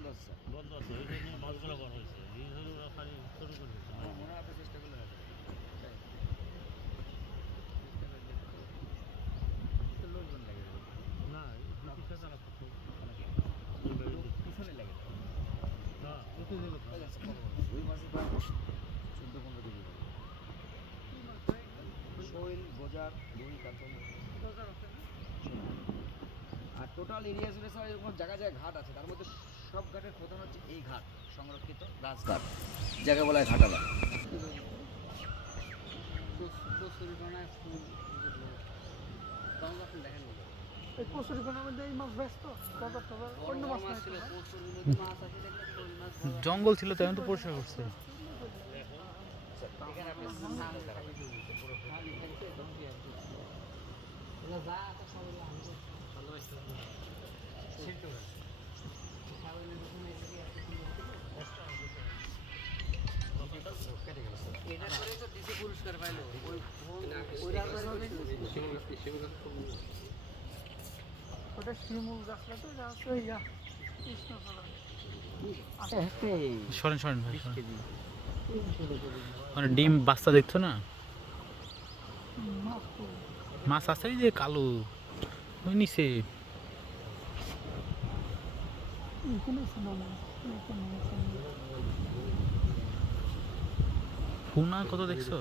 বন্ধ আছে স্যার। বন্ধ আছে, ওই জন্য মাছগুলো বড় হয়েছে। এই হলো খালি ছোটো করে হয়েছে। আমার মনে হয় আপনি চেষ্টা করলে হবে। তাই? চেষ্টা করে দেখতে হবে। তো লোকজন লাগে যাবে। না, এই পিছিয়ে তারা কত অনেকে। ওই লোক পিছনে লাগে যাবে। না, ওতে দিলে ওই যে আছে কত বড় মাছ। ওই মাছের প্রায় 14-15 কেজি হবে। শৈল, গোজার, রুই, কাতল। আর টোটাল এরিয়া জুড়ে স্যার এরকম জায়গায় জায়গায় ঘাট আছে, তার মধ্যে সব ঘাটের প্রধান হচ্ছে এই ঘাট, সংরক্ষিত রাজঘাট, জায়গা বলা হয় ঘাটালা। কচুরিপানার মধ্যে এই মাছ ব্যস্ত বাজার টাজার অন্য মাছ নাই তো, জঙ্গল ছিল তাই তো পরিষ্কার করছে। এখানে আপনি সামনে দাঁড়াবেন। এটা করে তো ডিসি পুরস্কার পাইলো। ওটা শিমুল গাছ তো যা আছে ইয়া কৃষ্ণচূড়া। সরেন সরেন ভাই সরেন। মানে ডিম বাচ্চা দেখছো না, মাছ তো মাছ আছে এই যে কালো ওই নিচে। এখানে ছিল না, এখানে ফুনা কত দেখছো?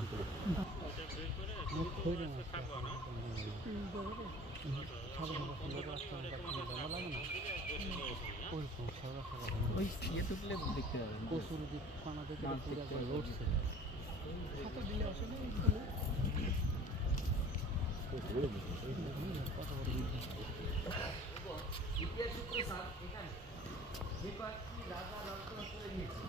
ওই ইয়ে তুললে দেখতে পাবেন। কচুরি পানা থেকে লড়ছে। কত দিলে আসলে ইতিহাস সূত্রে স্যার এখানে যে কয়েকটি রাজা রাজতন্ত্র নিয়েছে